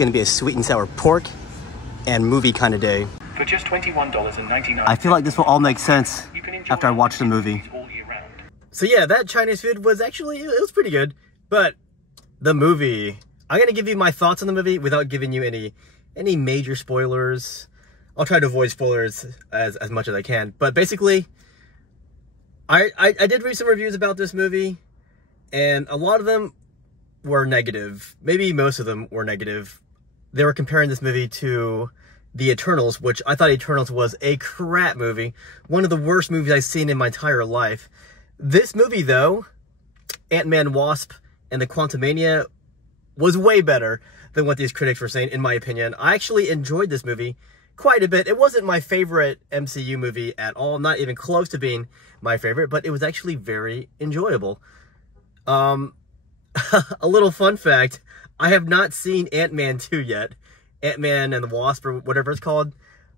gonna be a sweet and sour pork and movie kind of day. For just $21.99. I feel like this will all make sense after I watch the movie. So yeah, that Chinese food was actually, it was pretty good. But the movie, I'm gonna give you my thoughts on the movie without giving you any major spoilers. I'll try to avoid spoilers as much as I can. But basically, I did read some reviews about this movie, and a lot of them were negative. Maybe most of them were negative. They were comparing this movie to The Eternals, which I thought Eternals was a crap movie. One of the worst movies I've seen in my entire life. This movie, though, Ant-Man, Wasp, and the Quantumania, was way better than what these critics were saying, in my opinion. I actually enjoyed this movie quite a bit. It wasn't my favorite MCU movie at all, not even close to being my favorite, but it was actually very enjoyable. A little fun fact, I have not seen Ant-Man 2 yet. Ant-Man and the Wasp, or whatever it's called.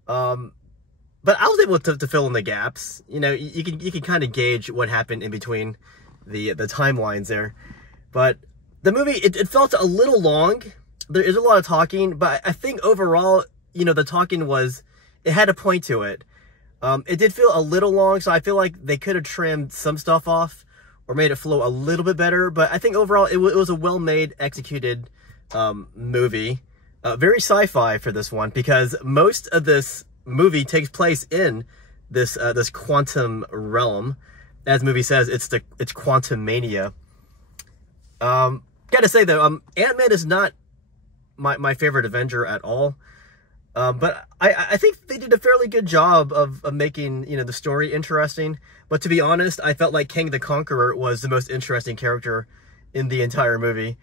But I was able to fill in the gaps. You know, you can kind of gauge what happened in between the timelines there. But the movie, it felt a little long. There is a lot of talking, but I think overall, you know, the talking it had a point to it. It did feel a little long, so I feel like they could have trimmed some stuff off or made it flow a little bit better. But I think overall, it was a well-made, executed movie. Very sci-fi for this one, because most of this movie takes place in this quantum realm. As the movie says, it's Quantumania. Gotta say though, Ant-Man is not my favorite Avenger at all. But I think they did a fairly good job of making, you know, the story interesting. But to be honest, I felt like Kang the Conqueror was the most interesting character in the entire movie.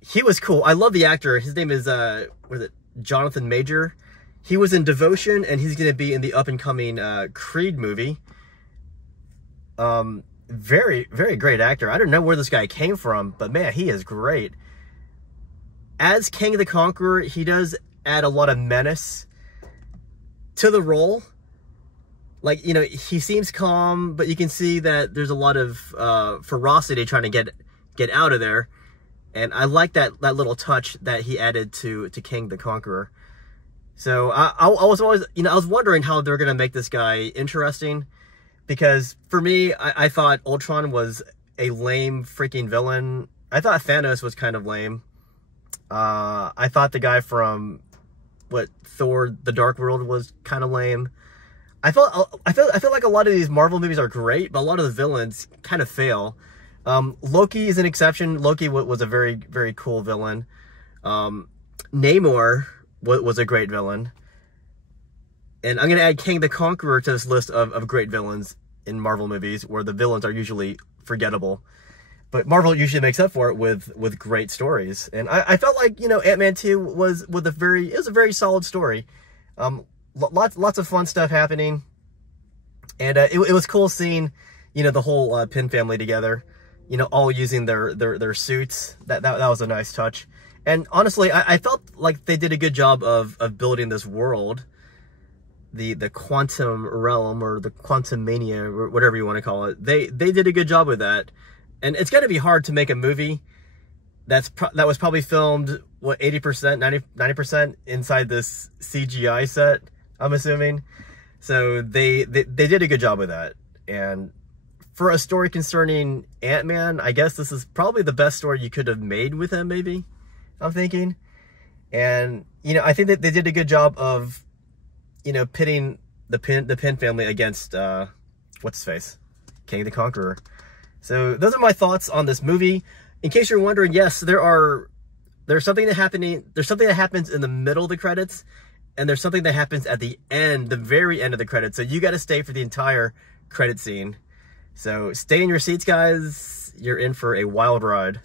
He was cool. I love the actor. His name is, Jonathan Major. He was in Devotion, and he's going to be in the up-and-coming Creed movie. Very, very great actor. I don't know where this guy came from, but man, he is great. As Kang the Conqueror, he does add a lot of menace to the role. Like, you know, he seems calm, but you can see that there's a lot of ferocity trying to get out of there. And I like that little touch that he added to Kang the Conqueror. So I was always, you know, I was wondering how they're going to make this guy interesting. Because for me, I thought Ultron was a lame freaking villain. I thought Thanos was kind of lame. I thought the guy from Thor: The Dark World was kind of lame. I feel like a lot of these Marvel movies are great, but a lot of the villains kind of fail. Loki is an exception. Loki was a very, very cool villain. Namor was a great villain. And I'm going to add Kang the Conqueror to this list of great villains in Marvel movies, where the villains are usually forgettable. But Marvel usually makes up for it with great stories. And I felt like, you know, Ant-Man 2 was a very solid story. Lots of fun stuff happening. And it was cool seeing, you know, the whole Pym family together, you know, all using their suits. That was a nice touch. And honestly, I felt like they did a good job of building this world, the quantum realm, or the Quantumania, or whatever you want to call it. They did a good job with that. And it's got to be hard to make a movie that was probably filmed, what, 80%, 90% inside this CGI set, I'm assuming. So they did a good job with that. And for a story concerning Ant-Man, I guess this is probably the best story you could have made with him, maybe, I'm thinking. And, you know, I think that they did a good job of, you know, pitting the Pym family against, what's his face? Kang the Conqueror. So those are my thoughts on this movie. In case you're wondering, yes, there's something that happens in the middle of the credits, and there's something that happens at the end, the very end of the credits. So you got to stay for the entire credit scene. So stay in your seats, guys. You're in for a wild ride.